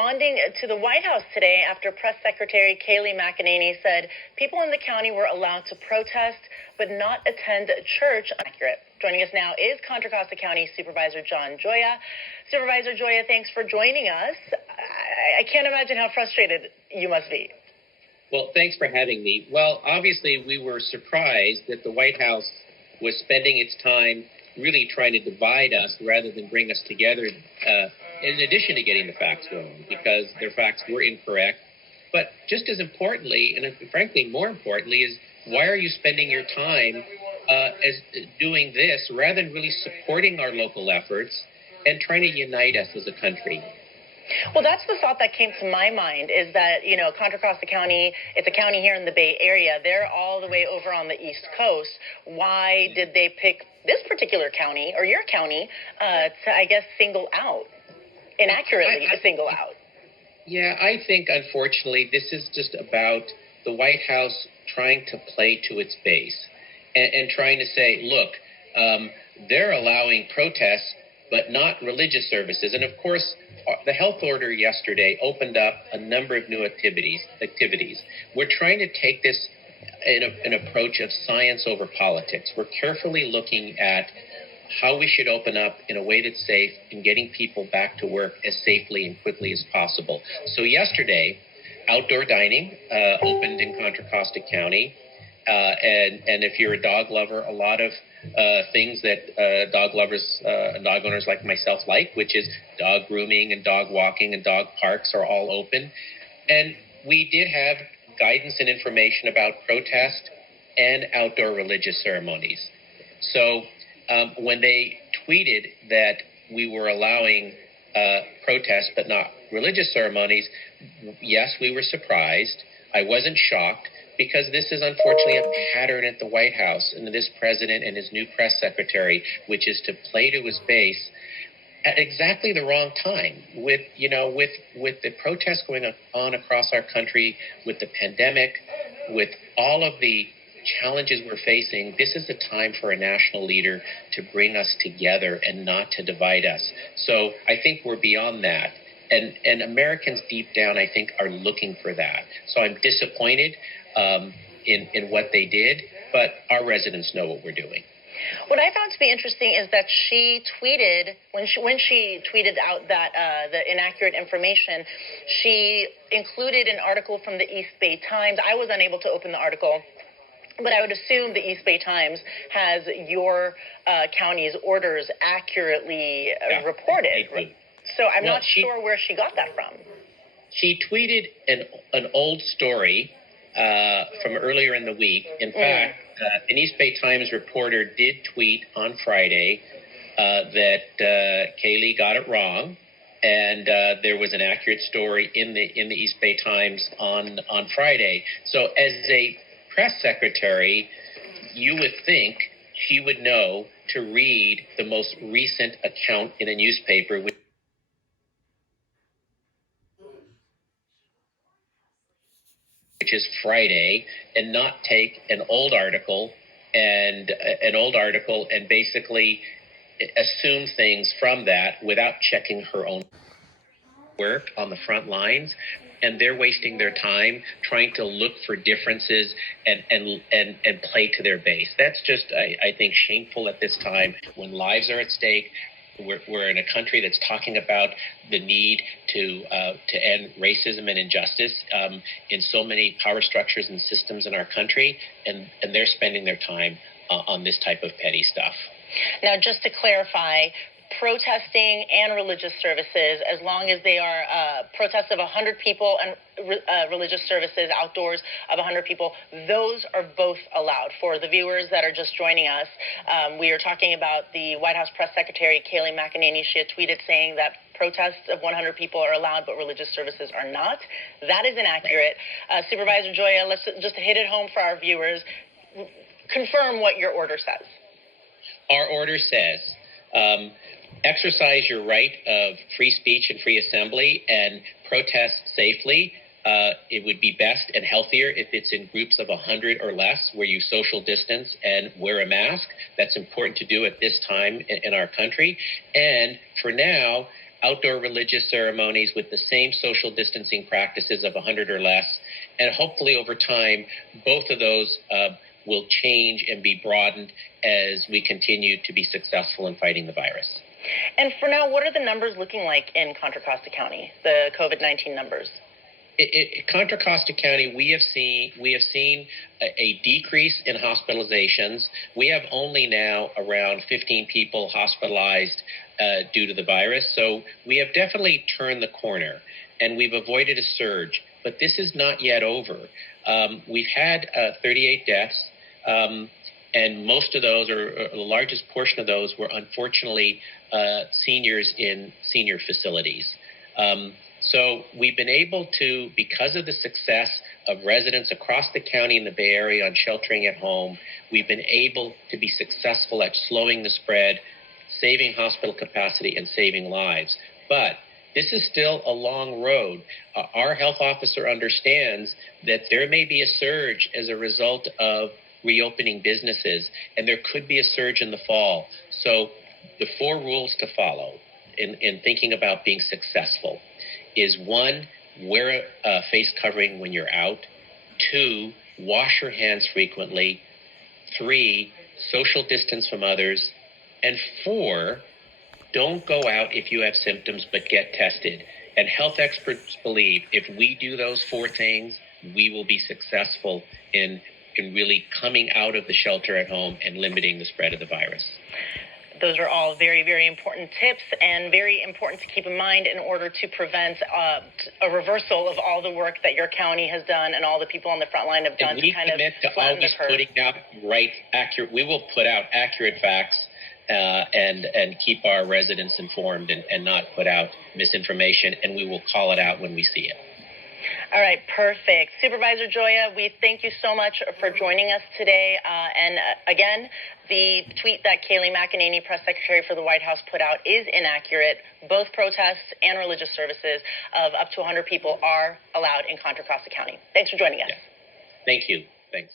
responding to the White House today after Press Secretary Kayleigh McEnany said people in the county were allowed to protest but not attend church. Accurate. Joining us now is Contra Costa County Supervisor John Joya. Supervisor Joya, thanks for joining us. I can't imagine how frustrated you must be. Well, thanks for having me. Well, obviously, we were surprised that the White House was spending its time really trying to divide us rather than bring us together, in addition to getting the facts wrong, because their facts were incorrect. But just as importantly, and frankly more importantly, is why are you spending your time as doing this rather than really supporting our local efforts and trying to unite us as a country? Well, that's the thought that came to my mind, is that, Contra Costa County, it's a county here in the Bay Area. They're all the way over on the East Coast. Why did they pick this particular county, or your county, to, I guess, single out, inaccurately single out? Yeah, I think, unfortunately, this is just about the White House trying to play to its base and trying to say, look, they're allowing protests, but not religious services. And, of course, the health order yesterday opened up a number of new activities. We're trying to take this in an approach of science over politics. We're carefully looking at how we should open up in a way that's safe and getting people back to work as safely and quickly as possible. So yesterday, outdoor dining opened in Contra Costa County. And if you're a dog lover, a lot of things that dog lovers and dog owners like myself like, which is dog grooming and dog walking and dog parks, are all open. And we did have guidance and information about protest and outdoor religious ceremonies. So when they tweeted that we were allowing protests but not religious ceremonies, yes, we were surprised. I wasn't shocked, because this is unfortunately a pattern at the White House and this president and his new press secretary, which is to play to his base at exactly the wrong time with the protests going on across our country, with the pandemic, with all of the challenges we're facing. This is the time for a national leader to bring us together and not to divide us. So I think we're beyond that. And Americans deep down, I think, are looking for that. So I'm disappointed in what they did, but our residents know what we're doing. What I found to be interesting is that she tweeted, when she tweeted out that the inaccurate information, she included an article from the East Bay Times. I was unable to open the article, but I would assume the East Bay Times has your county's orders accurately reported. So I'm not sure where she got that from. She tweeted an old story from earlier in the week. In fact, an East Bay Times reporter did tweet on Friday that Kayleigh got it wrong, and there was an accurate story in the East Bay Times on Friday. So as a press secretary, you would think she would know to read the most recent account in a newspaper, which is Friday, and not take an old article and basically assume things from that without checking her own work on the front lines. And they're wasting their time trying to look for differences and play to their base. That's just, I think, shameful at this time when lives are at stake. We're in a country that's talking about the need to end racism and injustice in so many power structures and systems in our country, and they're spending their time on this type of petty stuff. Now, just to clarify, protesting and religious services, as long as they are protests of 100 people and religious services outdoors of 100 people, those are both allowed. For the viewers that are just joining us, we are talking about the White House press secretary, Kayleigh McEnany. She had tweeted saying that protests of 100 people are allowed, but religious services are not. That is inaccurate. Supervisor Joya, let's just hit it home for our viewers. Confirm what your order says. Our order says, exercise your right of free speech and free assembly and protest safely. It would be best and healthier if it's in groups of 100 or less, where you social distance and wear a mask. That's important to do at this time in our country. And for now, outdoor religious ceremonies with the same social distancing practices of 100 or less. And hopefully over time, both of those will change and be broadened as we continue to be successful in fighting the virus. And for now, what are the numbers looking like in Contra Costa County, the COVID-19 numbers? Contra Costa County, we have seen a decrease in hospitalizations. We have only now around 15 people hospitalized due to the virus. So we have definitely turned the corner, and we've avoided a surge. But this is not yet over. We've had 38 deaths, and most of those, or the largest portion of those, were unfortunately seniors in senior facilities. So we've been able to, because of the success of residents across the county and the Bay Area on sheltering at home, we've been able to be successful at slowing the spread, saving hospital capacity, and saving lives. But this is still a long road. Our health officer understands that there may be a surge as a result of reopening businesses, and there could be a surge in the fall. So the 4 rules to follow in thinking about being successful is 1, wear a face covering when you're out. 2, wash your hands frequently. 3, social distance from others. And 4, don't go out if you have symptoms, but get tested. And health experts believe if we do those 4 things, we will be successful in really coming out of the shelter at home and limiting the spread of the virus. Those are all very, very important tips and very important to keep in mind in order to prevent a reversal of all the work that your county has done and all the people on the front line have done to kind of flatten the curve. Putting out accurate. We will put out accurate facts and keep our residents informed and not put out misinformation, and we will call it out when we see it. All right, perfect. Supervisor Joya, we thank you so much for joining us today. Again, the tweet that Kayleigh McEnany, press secretary for the White House, put out is inaccurate. Both protests and religious services of up to 100 people are allowed in Contra Costa County. Thanks for joining us. Yeah. Thank you. Thanks.